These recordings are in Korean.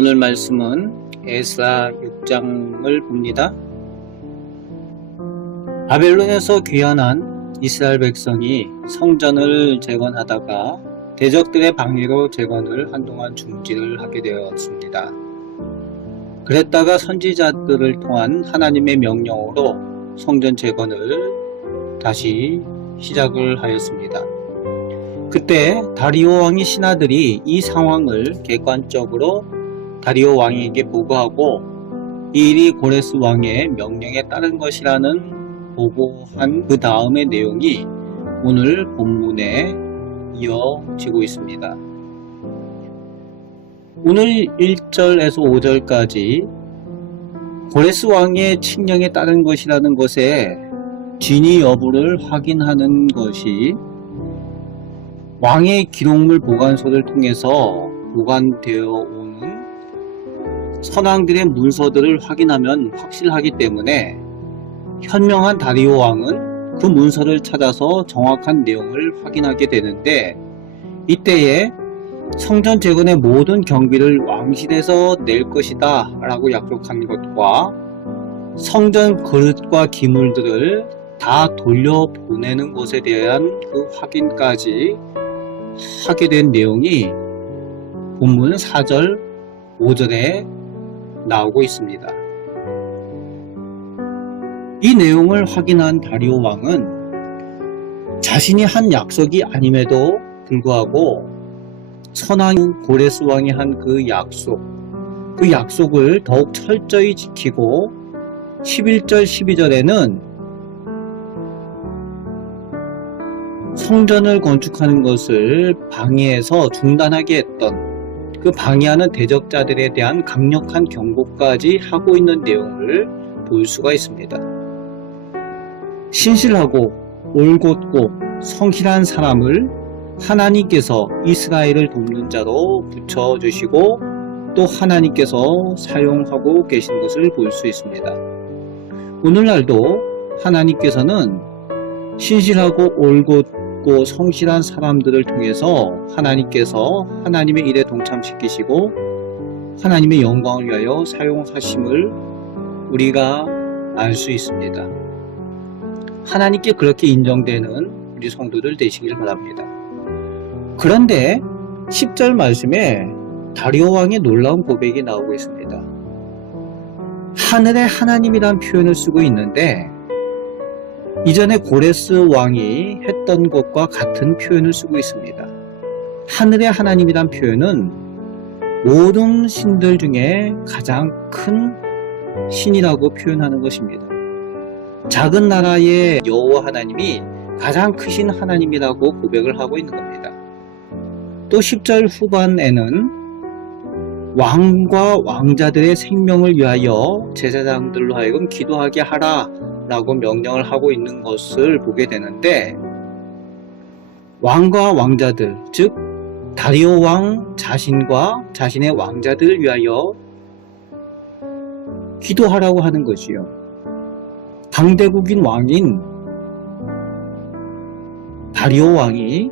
오늘 말씀은 에스라 6장을 봅니다. 바벨론에서 귀환한 이스라엘 백성이 성전을 재건하다가 대적들의 방해로 재건을 한동안 중지를 하게 되었습니다. 그랬다가 선지자들을 통한 하나님의 명령으로 성전 재건을 다시 시작을 하였습니다. 그때 다리오 왕의 신하들이 이 상황을 객관적으로 다리오 왕에게 보고하고 이 일이 고레스 왕의 명령에 따른 것이라는 보고한 그 다음의 내용이 오늘 본문에 이어지고 있습니다. 오늘 1절에서 5절까지 고레스 왕의 칙령에 따른 것이라는 것에 진위 여부를 확인하는 것이 왕의 기록물 보관소를 통해서 보관되어 오는 선왕들의 문서들을 확인하면 확실하기 때문에 현명한 다리오 왕은 그 문서를 찾아서 정확한 내용을 확인하게 되는데 이때에 성전 재건의 모든 경비를 왕실에서 낼 것이다 라고 약속한 것과 성전 그릇과 기물들을 다 돌려보내는 것에 대한 그 확인까지 하게 된 내용이 본문 4절, 5절에 나오고 있습니다. 이 내용을 확인한 다리오 왕은 자신이 한 약속이 아님에도 불구하고 선왕 고레스 왕이 한 그 약속, 그 약속을 더욱 철저히 지키고 11절, 12절에는 성전을 건축하는 것을 방해해서 중단하게 했던 그 방해하는 대적자들에 대한 강력한 경고까지 하고 있는 내용을 볼 수가 있습니다. 신실하고 올곧고 성실한 사람을 하나님께서 이스라엘을 돕는 자로 붙여주시고 또 하나님께서 사용하고 계신 것을 볼 수 있습니다. 오늘날도 하나님께서는 신실하고 올곧 고 성실한 사람들을 통해서 하나님께서 하나님의 일에 동참시키시고 하나님의 영광을 위하여 사용하심을 우리가 알 수 있습니다. 하나님께 그렇게 인정되는 우리 성도들 되시길 바랍니다. 그런데 10절 말씀에 다리오 왕의 놀라운 고백이 나오고 있습니다. 하늘의 하나님이란 표현을 쓰고 있는데 이전에 고레스 왕이 했던 것과 같은 표현을 쓰고 있습니다. 하늘의 하나님이란 표현은 모든 신들 중에 가장 큰 신이라고 표현하는 것입니다. 작은 나라의 여호와 하나님이 가장 크신 하나님이라고 고백을 하고 있는 겁니다. 또 10절 후반에는 왕과 왕자들의 생명을 위하여 제사장들로 하여금 기도하게 하라 라고 명령을 하고 있는 것을 보게 되는데 왕과 왕자들 즉 다리오 왕 자신과 자신의 왕자들을 위하여 기도하라고 하는 것이요. 강대국인 왕인 다리오 왕이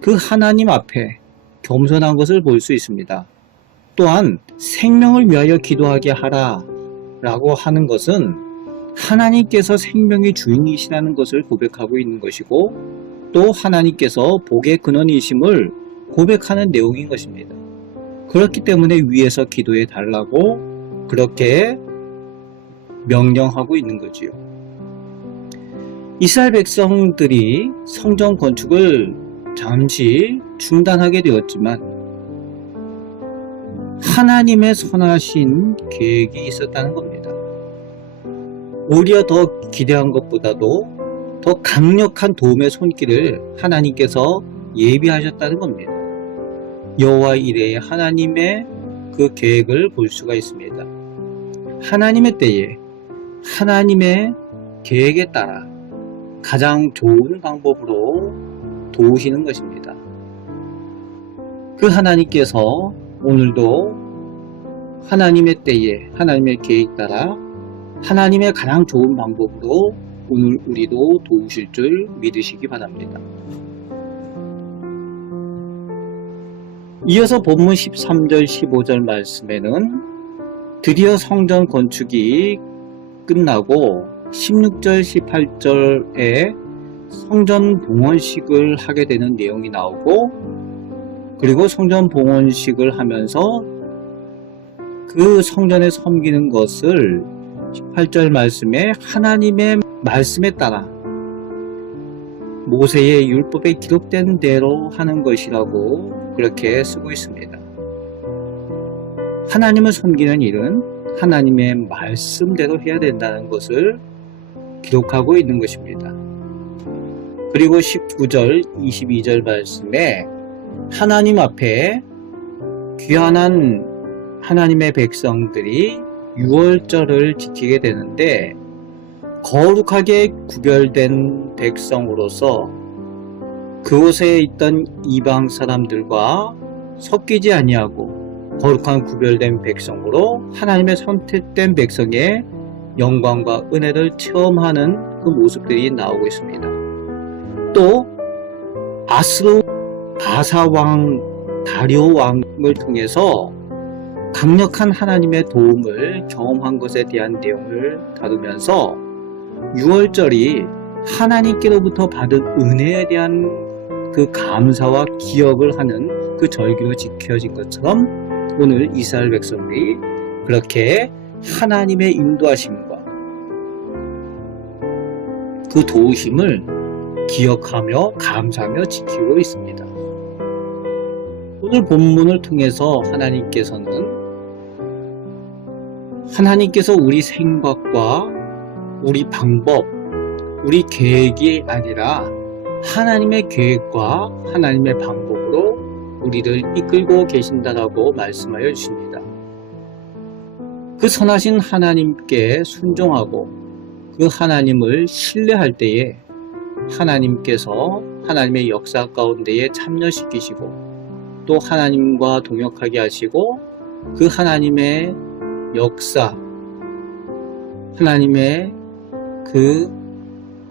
그 하나님 앞에 겸손한 것을 볼 수 있습니다. 또한 생명을 위하여 기도하게 하라 라고 하는 것은 하나님께서 생명의 주인이시라는 것을 고백하고 있는 것이고 또 하나님께서 복의 근원이심을 고백하는 내용인 것입니다. 그렇기 때문에 위에서 기도해 달라고 그렇게 명령하고 있는 거지요. 이스라엘 백성들이 성전 건축을 잠시 중단하게 되었지만 하나님의 선하신 계획이 있었다는 겁니다. 오히려 더 기대한 것보다도 더 강력한 도움의 손길을 하나님께서 예비하셨다는 겁니다. 여호와 이레의 하나님의 그 계획을 볼 수가 있습니다. 하나님의 때에 하나님의 계획에 따라 가장 좋은 방법으로 도우시는 것입니다. 그 하나님께서 오늘도 하나님의 때에 하나님의 계획 따라 하나님의 가장 좋은 방법으로 오늘 우리도 도우실 줄 믿으시기 바랍니다. 이어서 본문 13절 15절 말씀에는 드디어 성전 건축이 끝나고 16절 18절에 성전 봉헌식을 하게 되는 내용이 나오고 그리고 성전 봉헌식을 하면서 그 성전에 섬기는 것을 18절 말씀에 하나님의 말씀에 따라 모세의 율법에 기록된 대로 하는 것이라고 그렇게 쓰고 있습니다. 하나님을 섬기는 일은 하나님의 말씀대로 해야 된다는 것을 기록하고 있는 것입니다. 그리고 19절, 22절 말씀에 하나님 앞에 귀환한 하나님의 백성들이 6월절을 지키게 되는데 거룩하게 구별된 백성으로서 그곳에 있던 이방 사람들과 섞이지 아니하고 거룩한 구별된 백성으로 하나님의 선택된 백성의 영광과 은혜를 체험하는 그 모습들이 나오고 있습니다. 또 아스로 바사 왕 다리오 왕을 통해서 강력한 하나님의 도움을 경험한 것에 대한 내용을 다루면서 6월절이 하나님께로부터 받은 은혜에 대한 그 감사와 기억을 하는 그 절기로 지켜진 것처럼 오늘 이스라엘 백성들이 그렇게 하나님의 인도하심과 그 도우심을 기억하며 감사하며 지키고 있습니다. 오늘 본문을 통해서 하나님께서는 하나님께서 우리 생각과 우리 방법, 우리 계획이 아니라 하나님의 계획과 하나님의 방법으로 우리를 이끌고 계신다라고 말씀하여 주십니다. 그 선하신 하나님께 순종하고 그 하나님을 신뢰할 때에 하나님께서 하나님의 역사 가운데에 참여시키시고 또 하나님과 동역하게 하시고 그 하나님의 역사, 하나님의 그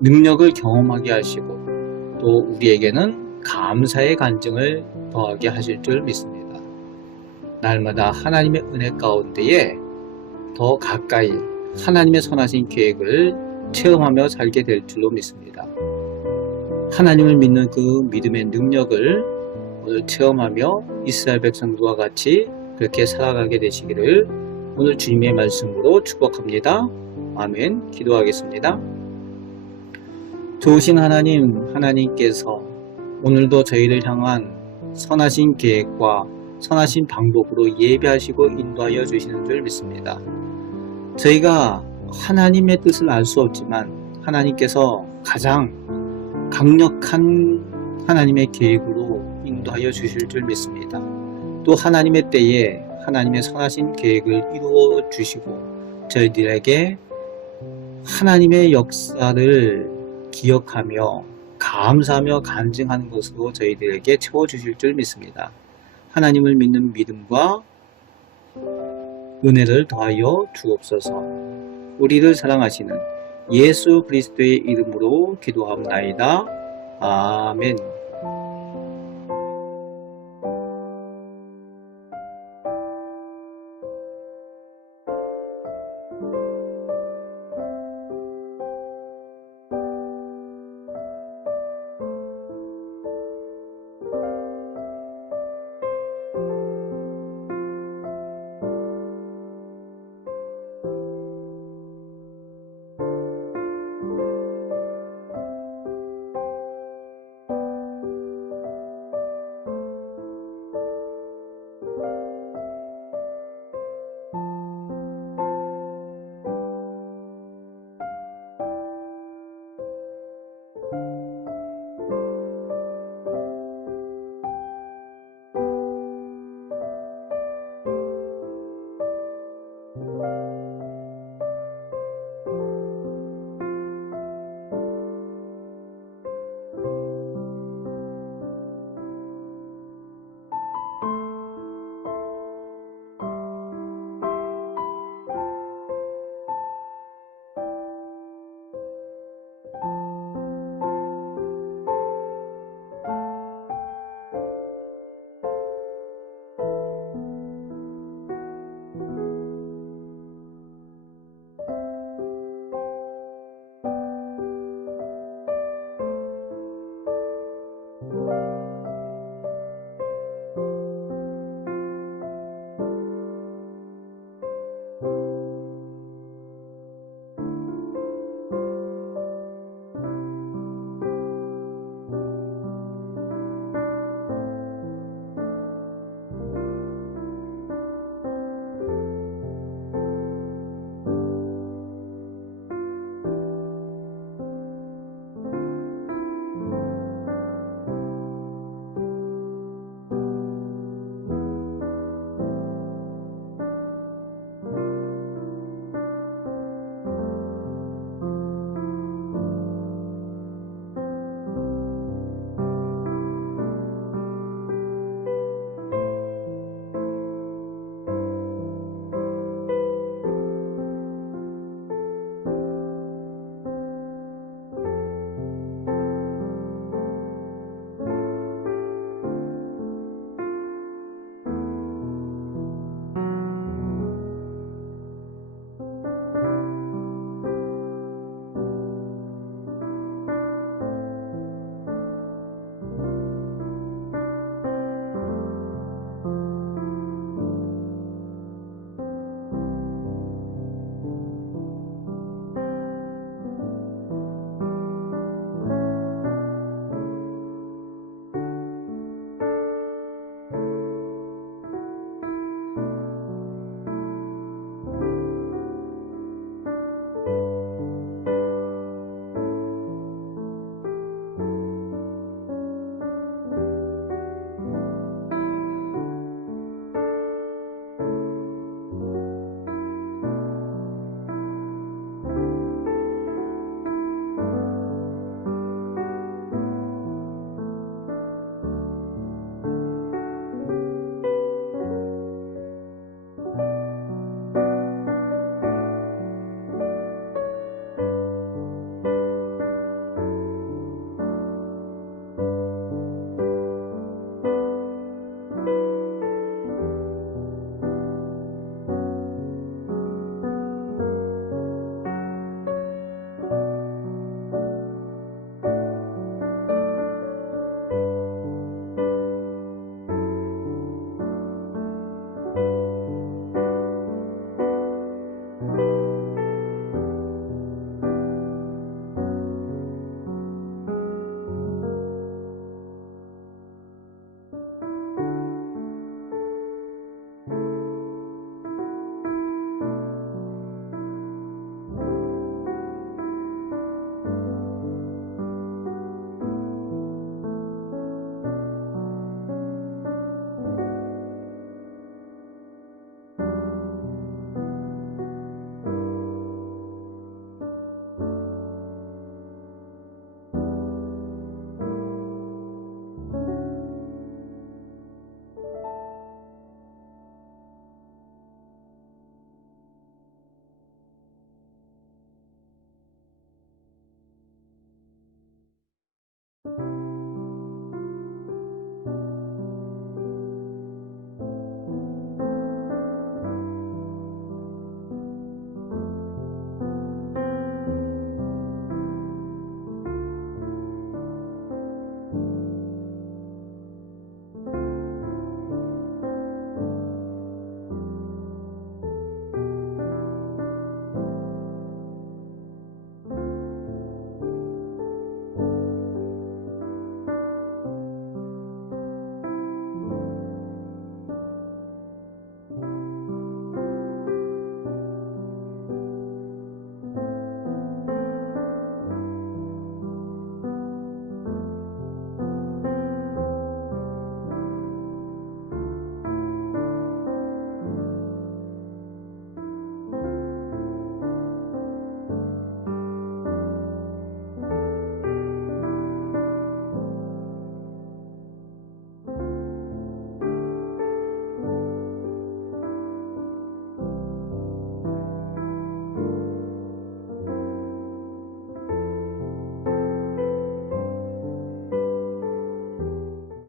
능력을 경험하게 하시고 또 우리에게는 감사의 간증을 더하게 하실 줄 믿습니다. 날마다 하나님의 은혜 가운데에 더 가까이 하나님의 선하신 계획을 체험하며 살게 될 줄로 믿습니다. 하나님을 믿는 그 믿음의 능력을 오늘 체험하며 이스라엘 백성들과 같이 그렇게 살아가게 되시기를 오늘 주님의 말씀으로 축복합니다. 아멘. 기도하겠습니다. 좋으신 하나님, 하나님께서 오늘도 저희를 향한 선하신 계획과 선하신 방법으로 예배하시고 인도하여 주시는 줄 믿습니다. 저희가 하나님의 뜻을 알 수 없지만 하나님께서 가장 강력한 하나님의 계획으로 인도하여 주실 줄 믿습니다. 또 하나님의 때에 하나님의 선하신 계획을 이루어 주시고 저희들에게 하나님의 역사를 기억하며 감사하며 간증하는 것으로 저희들에게 채워 주실 줄 믿습니다. 하나님을 믿는 믿음과 은혜를 더하여 주옵소서. 우리를 사랑하시는 예수 그리스도의 이름으로 기도합나이다. 아멘.